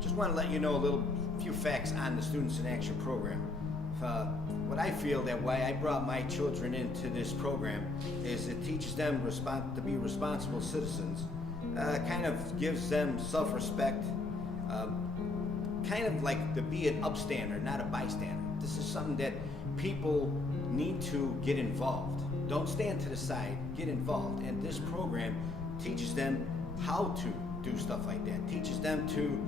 Just want to let you know a few facts on the Students in Action program. What I feel that why I brought my children into this program is it teaches them to be responsible citizens, kind of gives them self-respect, kind of like to be an upstander, not a bystander. This is something that people need to get involved. Don't stand to the side, get involved. And this program teaches them how to do stuff like that, teaches them to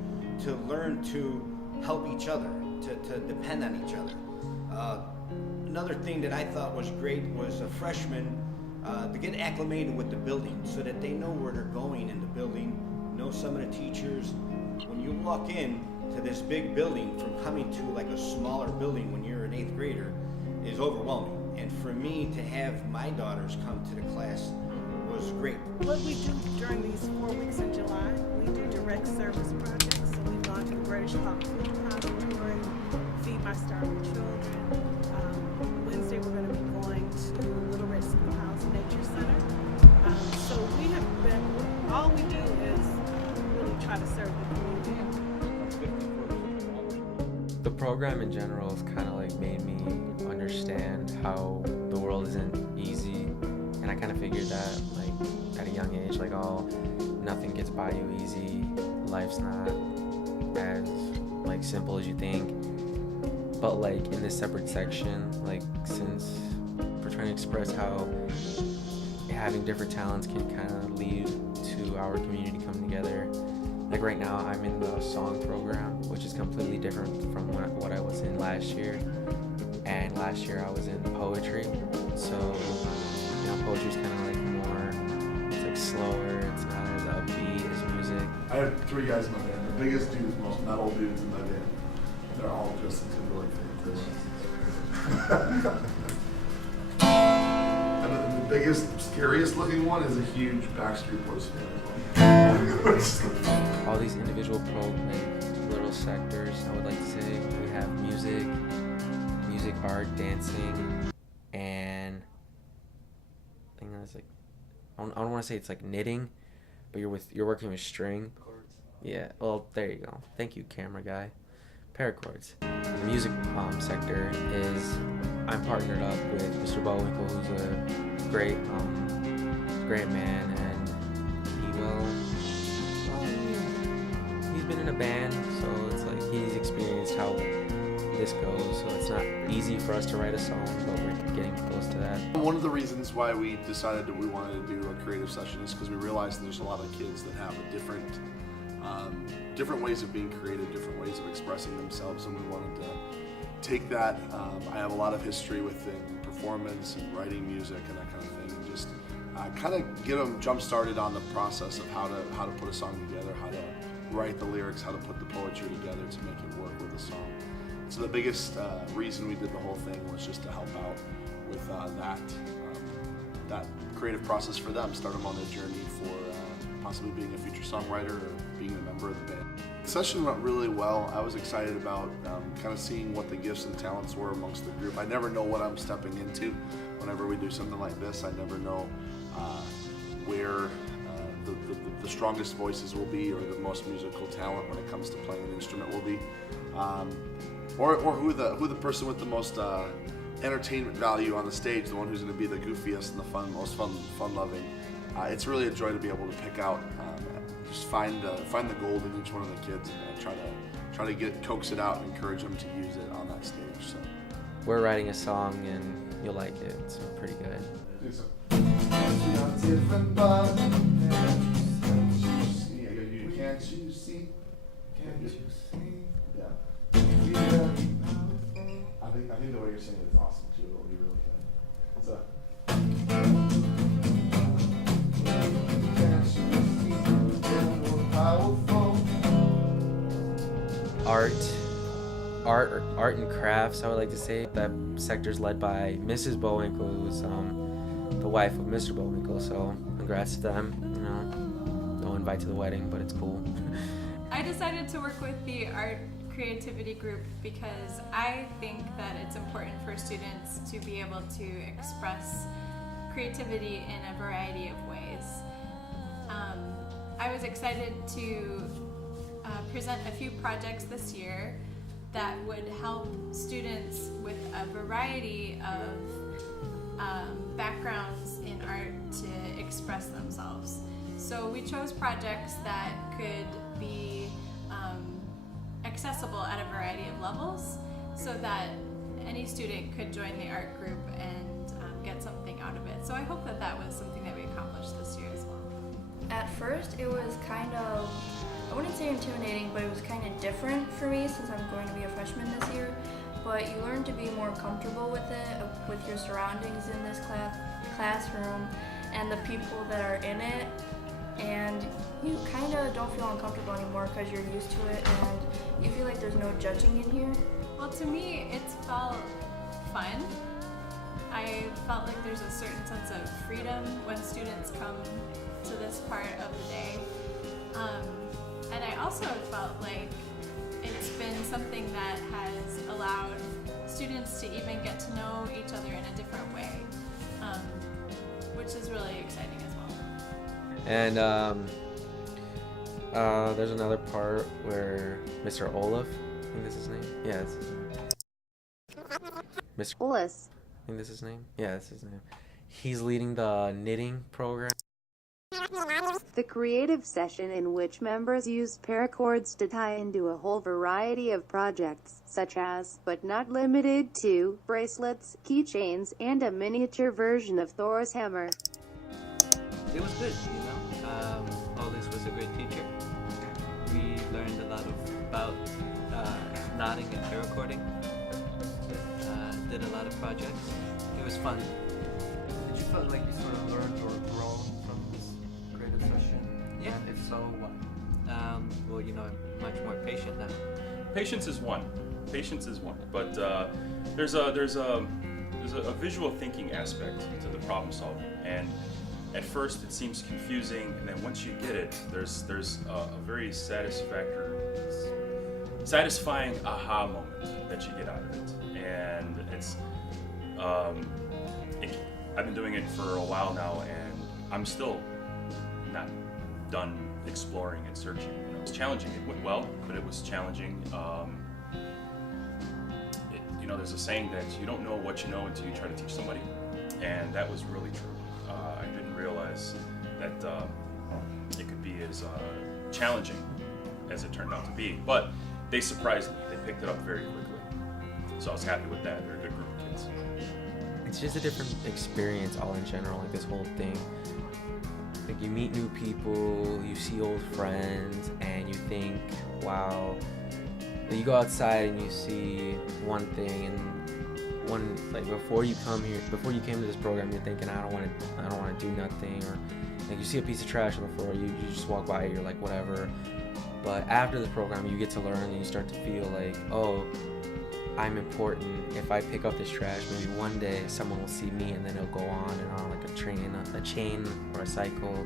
learn to help each other, to depend on each other. Another thing that I thought was great was a freshman to get acclimated with the building so that they know where they're going in the building, know some of the teachers. When you walk in to this big building from coming to like a smaller building when you're an 8th grader is overwhelming. And for me to have my daughters come to the class was great. What we do during these 4 weeks in July, we do direct service projects. So we've gone to the British Hawk Food Depository, Feed My Starving Children. Wednesday we're going to be going to Little Red Schoolhouse Nature Center. So we have been, all we do is really try to serve the community. The program in general has kind of like made me understand how the world isn't easy, and I kind of figured that like at a young age, like nothing gets by you easy. Life's not as like simple as you think. But like in this separate section, like since we're trying to express how having different talents can kind of lead to our community coming together. Like right now I'm in the song program, which is completely different from what I was in last year. And last year I was in poetry. So, poetry's kind of like more, it's like slower, it's not as upbeat as music. I have 3 guys in my band. The biggest dudes, most metal dudes in my band. They're all Justin Timberlake fans. And the biggest, scariest looking one is a huge Backstreet Boys fan as well. All these individual little sectors, I would like to say. We have music, art, dancing, and I think that's like, I don't want to say it's like knitting, but you're working with string. Yeah, well, there you go. Thank you, camera guy. Paracords. The music sector is, I'm partnered up with Mr. Bowinkle, who's a great man, and he's been in a band, so it's like he's experienced how this goes, so it's not easy for us to write a song, but we're getting close to that. One of the reasons why we decided that we wanted to do a creative session is because we realized there's a lot of kids that have a different ways of being creative, different ways of expressing themselves, and we wanted to take that. I have a lot of history within performance and writing music and that kind of thing, and just kind of get them jump started on the process of how to put a song together, how to write the lyrics, how to put the poetry together to make it work with a song. So the biggest reason we did the whole thing was just to help out with that creative process for them, start them on their journey for possibly being a future songwriter or being a member of the band. The session went really well. I was excited about kind of seeing what the gifts and talents were amongst the group. I never know what I'm stepping into whenever we do something like this. I never know where the strongest voices will be, or the most musical talent when it comes to playing an instrument will be, or who the person with the most entertainment value on the stage, the one who's going to be the goofiest and the most fun-loving. It's really a joy to be able to pick out, just find the gold in each one of the kids, and try to coax it out and encourage them to use it on that stage. So We're writing a song and you'll like it. It's pretty good. Can't you see? Yeah. I think the way you're saying it is awesome too. It'll be really good. So. Art and crafts, I would like to say. That sector's led by Mrs. Bowinkle, who's the wife of Mr. Bowinkle, so congrats to them. No invite to the wedding, but it's cool. I decided to work with the art creativity group because I think that it's important for students to be able to express creativity in a variety of ways. I was excited to present a few projects this year that would help students with a variety of backgrounds in art to express themselves. So we chose projects that could be accessible at a variety of levels so that any student could join the art group and get something out of it. So I hope that that was something that we accomplished this year as well. At first, it was kind of, I wouldn't say intimidating, but it was kind of different for me since I'm going to be a freshman this year. But you learn to be more comfortable with it, with your surroundings in this classroom and the people that are in it. And you kind of don't feel uncomfortable anymore because you're used to it and you feel like there's no judging in here. Well, to me, it's felt fun. I felt like there's a certain sense of freedom when students come to this part of the day. And I also felt like it's been something that has allowed students to even get to know each other in a different way, which is really exciting as well. And there's another part where Mr. Olaf, I think that's his name. Yeah, that's his name. Mr. Olaf. I think that's his name. Yeah, that's his name. He's leading the knitting program. The creative session in which members use paracords to tie into a whole variety of projects, such as, but not limited to, bracelets, keychains, and a miniature version of Thor's hammer. It was good, you know. Olis was a great teacher. We learned a lot about knotting and paracording. Did a lot of projects. It was fun. Did you feel like you sort of learned or grown from this creative session? Yeah. And if so, what? Well, you know, I'm much more patient now. Patience is one. Patience is one. But there's a visual thinking aspect to the problem solving, and at first it seems confusing, and then once you get it, there's a very satisfying aha moment that you get out of it, and it's I've been doing it for a while now, and I'm still not done exploring and searching. You know, it's challenging. It went well, but it was challenging. You know, there's a saying that you don't know what you know until you try to teach somebody, and that was really true. I didn't realize that it could be as challenging as it turned out to be, but they surprised me. They picked it up very quickly, so I was happy with that. They're a good group of kids. It's just a different experience all in general, like this whole thing. Like you meet new people, you see old friends, and you think, wow. You go outside and you see one thing, and like before you came to this program, you're thinking, I don't want to do nothing, or like you see a piece of trash on the floor, you just walk by it, you're like whatever. But after the program, you get to learn and you start to feel like, oh, I'm important. If I pick up this trash, maybe one day someone will see me, and then it'll go on and on like a chain or a cycle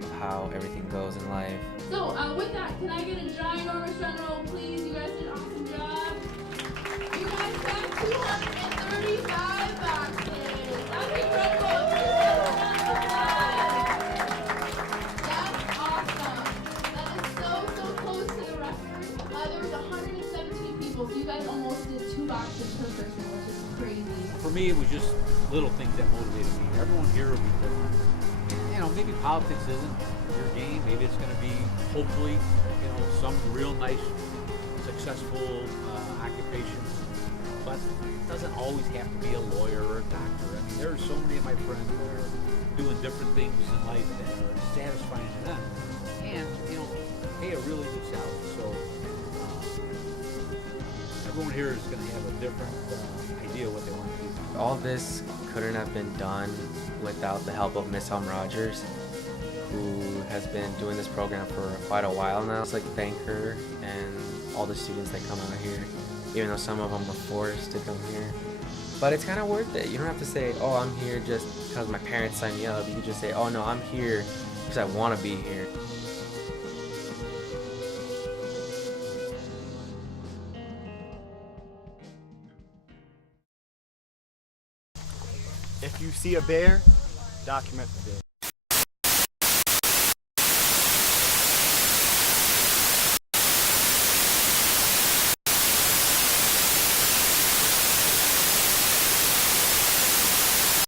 of how everything goes in life. So with that, can I get a ginormous drum roll, please? You guys did an awesome job. You guys got 235 boxes. That's incredible. That's awesome. That is so close to the record. There was 117 people, so you guys almost did 2 boxes per person, which is crazy. For me, it was just little things that motivated me. Everyone here will be different. You know, maybe politics isn't your game. Maybe it's going to be, hopefully, you know, some real nice, successful occupations. But it doesn't always have to be a lawyer or a doctor. I mean, there are so many of my friends that are doing different things in life that are satisfying to them, and you know, pay a really good salary. So everyone here is going to have a different idea what they want to do. All this couldn't have been done without the help of Miss Rogers, who has been doing this program for quite a while now. It's like thank her and all the students that come out here, even though some of them were forced to come here. But it's kind of worth it. You don't have to say, oh, I'm here just because my parents signed me up. You can just say, oh no, I'm here because I want to be here. If you see a bear, document the bear.